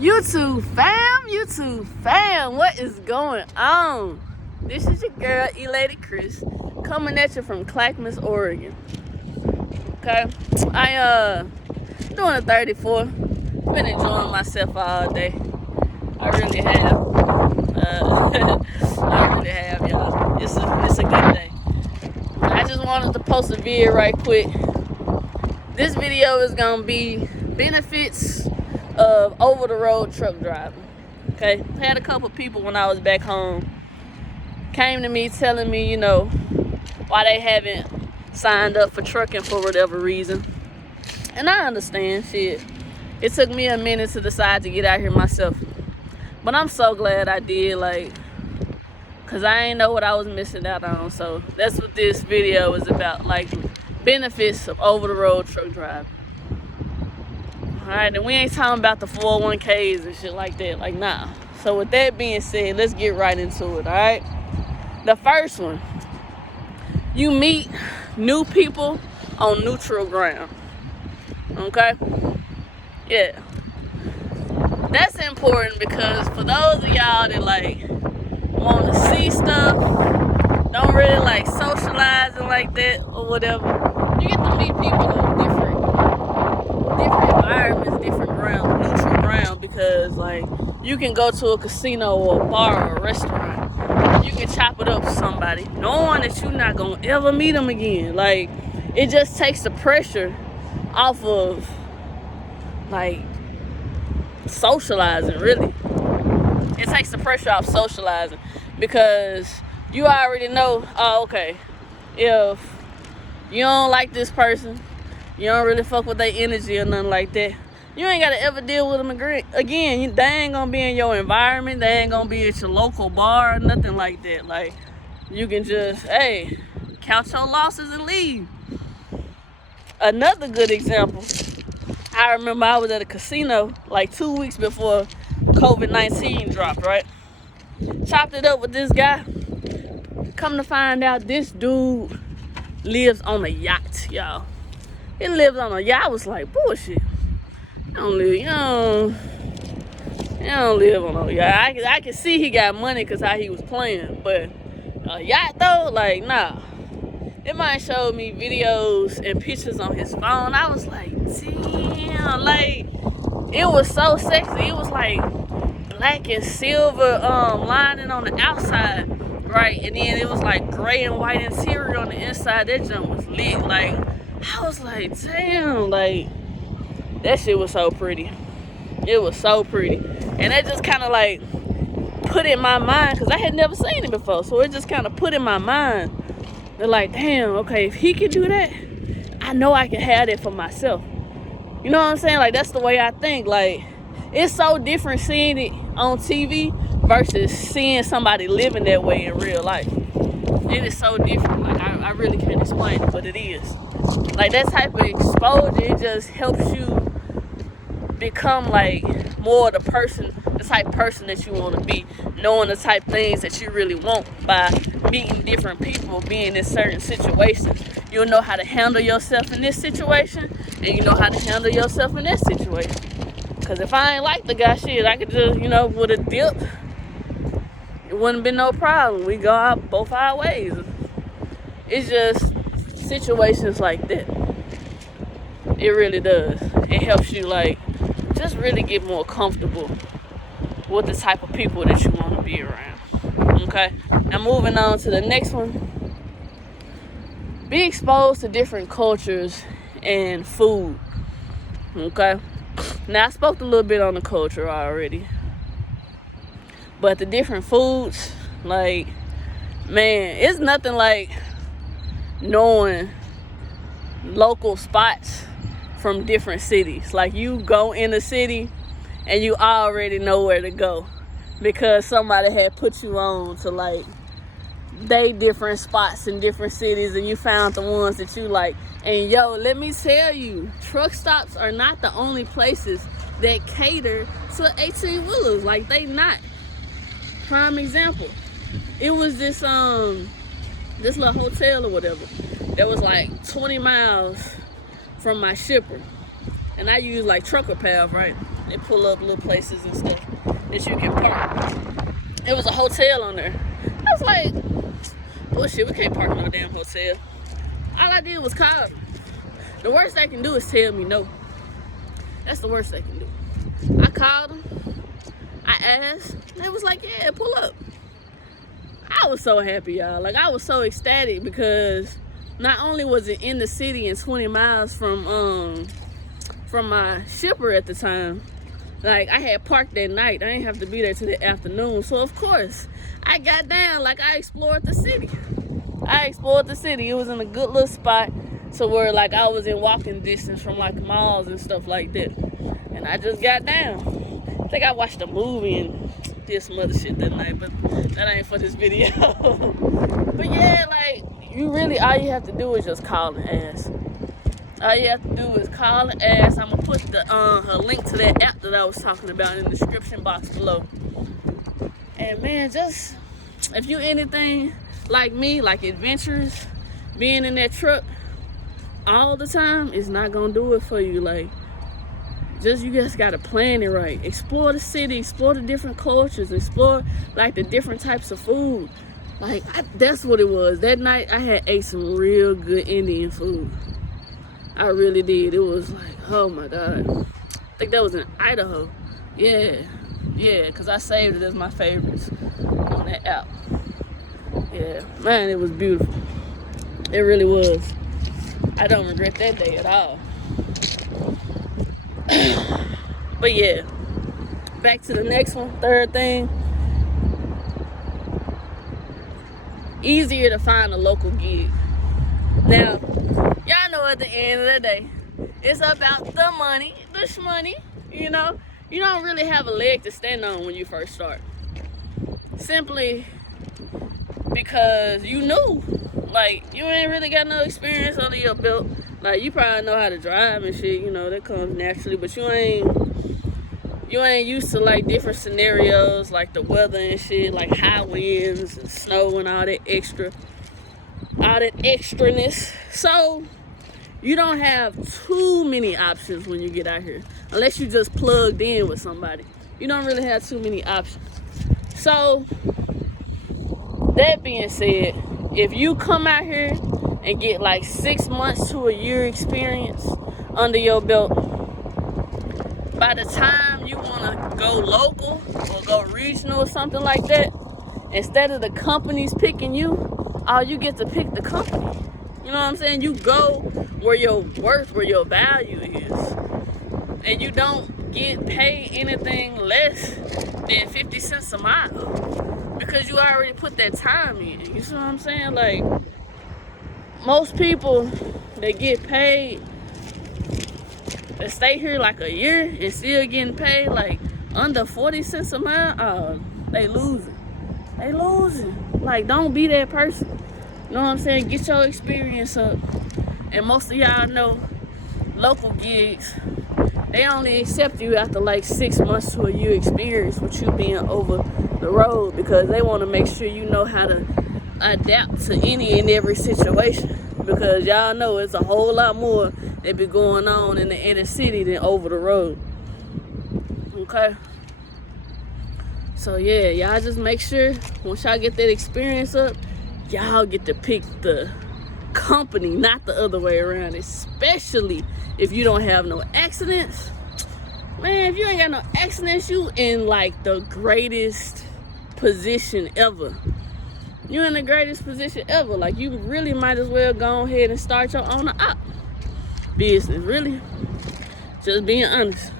YouTube fam, what is going on? This is your girl, Lady Chris, coming at you from Clackamas, Oregon. Okay, I doing a 34. Been enjoying myself all day. I really have. I really have, y'all. It's a good day. I just wanted to post a video right quick. This video is gonna be benefits of over-the-road truck driving. Okay, had a couple people when I was back home came to me telling me, why they haven't signed up for trucking for whatever reason. And I understand, shit. It took me a minute to decide to get out here myself. But I'm so glad I did, because I ain't know what I was missing out on. So that's what this video is about, benefits of over-the-road truck driving. Alright, and we ain't talking about the 401ks and shit like that. Nah. So with that being said, let's get right into it, alright? The first one, you meet new people on neutral ground. Okay? Yeah. That's important because for those of y'all that want to see stuff, don't really socializing like that or whatever, you get to meet people on different environments, different ground, neutral ground, because you can go to a casino or a bar or a restaurant, you can chop it up with somebody knowing that you're not gonna ever meet them again. It just takes the pressure off of socializing. Really, it takes the pressure off socializing because you already know, okay, if you don't like this person, you don't really fuck with their energy or nothing like that, you ain't gotta ever deal with them again. They ain't gonna be in your environment. They ain't gonna be at your local bar or nothing like that. You can just, count your losses and leave. Another good example, I remember I was at a casino 2 weeks before COVID-19 dropped, right? Chopped it up with this guy. Come to find out, this dude lives on a yacht, y'all. He lives on a yacht. I was like, bullshit. You don't live on a yacht. I can see he got money because how he was playing, but a yacht though, nah. That man showed me videos and pictures on his phone. I was like, damn, it was so sexy. It was black and silver lining on the outside, right? And then it was gray and white interior on the inside. That junk was lit. I was like, damn, that shit was so pretty. It was so pretty. And that just kind of put in my mind, because I had never seen it before. So it just kind of put in my mind. They're damn, okay, if he can do that, I know I can have that for myself. You know what I'm saying? That's the way I think. It's so different seeing it on TV versus seeing somebody living that way in real life. It is so different. I really can't explain it, but it is. That type of exposure, it just helps you become more the type of person that you want to be, knowing the type of things that you really want by meeting different people, being in certain situations. You'll know how to handle yourself in this situation, and you know how to handle yourself in that situation. Because if I ain't like the guy, shit, I could just, with a dip, it wouldn't be no problem. We go out both our ways. It's just situations like that. It really does. It helps you just really get more comfortable with the type of people that you want to be around. Okay? Now moving on to the next one. Be exposed to different cultures and food. Okay? Now I spoke a little bit on the culture already. But the different foods, man, it's nothing like knowing local spots from different cities. You go in a city and you already know where to go because somebody had put you on to they different spots in different cities, and you found the ones that you like. And let me tell you, truck stops are not the only places that cater to 18-wheelers. They not. Prime example, it was this little hotel or whatever that was 20 miles from my shipper. And I use like TruckerPath, right? They pull up little places and stuff that you can park. It was a hotel on there. I was like, bullshit, we can't park in no damn hotel. All I did was call them. The worst they can do is tell me no. That's the worst they can do. I called them. I asked. They was like, yeah, pull up. I was so happy, y'all. Like, I was so ecstatic because not only was it in the city and 20 miles from my shipper at the time, like, I had parked that night. I didn't have to be there till the afternoon. So, of course, I got down like I explored the city. It was in a good little spot to where, like, I was in walking distance from, like, malls and stuff like that. And I just got down. I think I watched a movie and did some other shit that night, but that ain't for this video. But yeah, like, all you have to do is just call and ask. All you have to do is call and ask. I'm gonna put the her link to that app that I was talking about in the description box below. And man, just if you anything like me, like adventurous, being in that truck all the time is not gonna do it for you. Like, you just gotta plan it right. Explore the city, explore the different cultures, explore like the different types of food. Like, that's what it was. That night I had ate some real good Indian food. I really did. It was like, oh my God. I think that was in Idaho. Yeah, because I saved it as my favorites on that app. Yeah, man, it was beautiful. It really was. I don't regret that day at all. But yeah, back to the next one, third thing. Easier to find a local gig. Now, y'all know at the end of the day, it's about the money, the shmoney, you know? You don't really have a leg to stand on when you first start. Simply because you new. Like, you ain't really got no experience under your belt. Like, you probably know how to drive and shit, you know, that comes naturally, but you ain't used to, like, different scenarios, like the weather and shit, like high winds and snow and all that extraness. So, you don't have too many options when you get out here, unless you just plugged in with somebody. You don't really have too many options. So, that being said, if you come out here and get like 6 months to a year experience under your belt, by the time you want to go local or go regional or something like that, instead of the companies picking you, you get to pick the company. You know what I'm saying? You go where your worth, where your value is. And you don't get paid anything less than 50 cents a mile because you already put that time in. You see what I'm saying? Like, most people that get paid, that stay here like a year and still getting paid like under 40 cents a mile, they losing. Like, don't be that person. You know what I'm saying? Get your experience up. And most of y'all know local gigs, they only accept you after like 6 months to a year experience with you being over the road, because they want to make sure you know how to adapt to any and every situation. Because y'all know it's a whole lot more that be going on in the inner city than over the road. Okay? So yeah, y'all just make sure once y'all get that experience up, y'all get to pick the company, not the other way around. Especially if you don't have no accidents. Man, if you ain't got no accidents, you in like the greatest position ever. You in the greatest position ever. Like, you really might as well go ahead and start your own op business. Really, just being honest.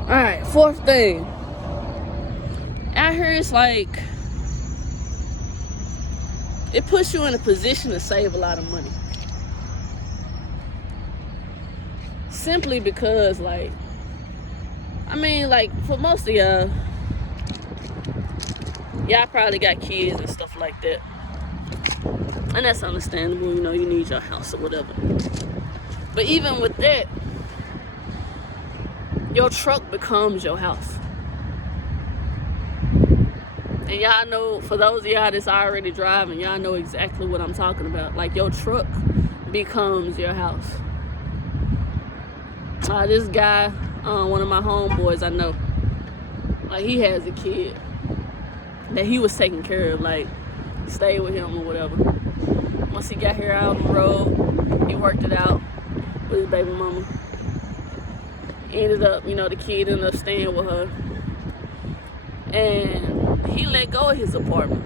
All right, fourth thing. Out here, it's like, it puts you in a position to save a lot of money. Simply because, like, I mean, like, for most of y'all probably got kids and stuff like that. And that's understandable, you know, you need your house or whatever. But even with that, your truck becomes your house. And y'all know, for those of y'all that's already driving, y'all know exactly what I'm talking about. Like, your truck becomes your house. This guy, one of my homeboys I know, like he has a kid that he was taking care of, like stayed with him or whatever. Once he got here out on the road, he worked it out with his baby mama. Ended up, the kid ended up staying with her. And he let go of his apartment.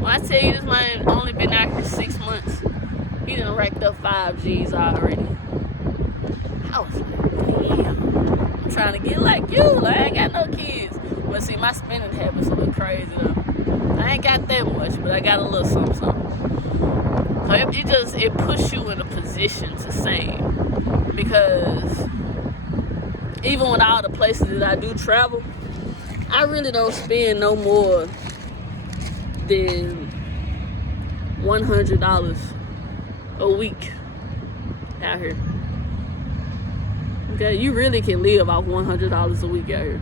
When I tell you this man only been out here 6 months, he done racked up 5 G's already. I was like, damn, I'm trying to get like you. Like, I ain't got no kids. But see, my spending habits a little crazy though. I ain't got that much, but I got a little something. So it puts you in a position to save. Because even with all the places that I do travel, I really don't spend no more than $100 a week out here. Okay, you really can live off $100 a week out here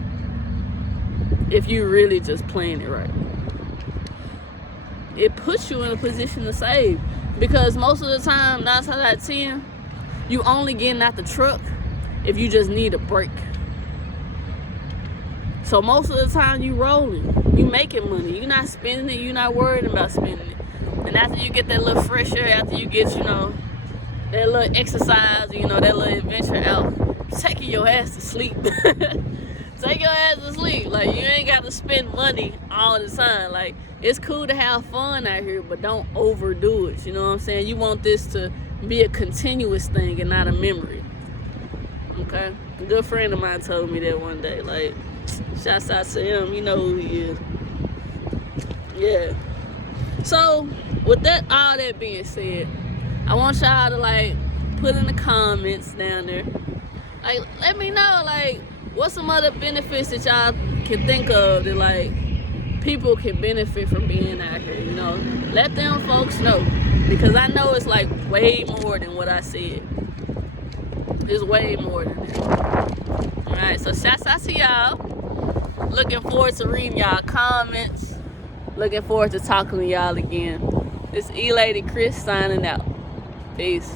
if you really just plan it right. It puts you in a position to save, because most of the time, 9 times out of 10, you only getting out the truck if you just need a break. So most of the time you rolling, you making money, you not spending it, you not worried about spending it. And after you get that little fresh air, after you get, that little exercise, that little adventure out, taking your ass to sleep. Take your ass to sleep. Like, you ain't got to spend money all the time. Like, it's cool to have fun out here, but don't overdo it. You know what I'm saying? You want this to be a continuous thing and not a memory. Okay? A good friend of mine told me that one day. Like, shouts out to him. You know who he is. Yeah. So, with all that being said, I want y'all to, put in the comments down there. Let me know, what's some other benefits that y'all can think of that, people can benefit from being out here, Let them folks know. Because I know it's, way more than what I said. It's way more than that. Alright, so shouts out to y'all. Looking forward to reading y'all comments. Looking forward to talking to y'all again. This E-Lady Chris signing out. Peace.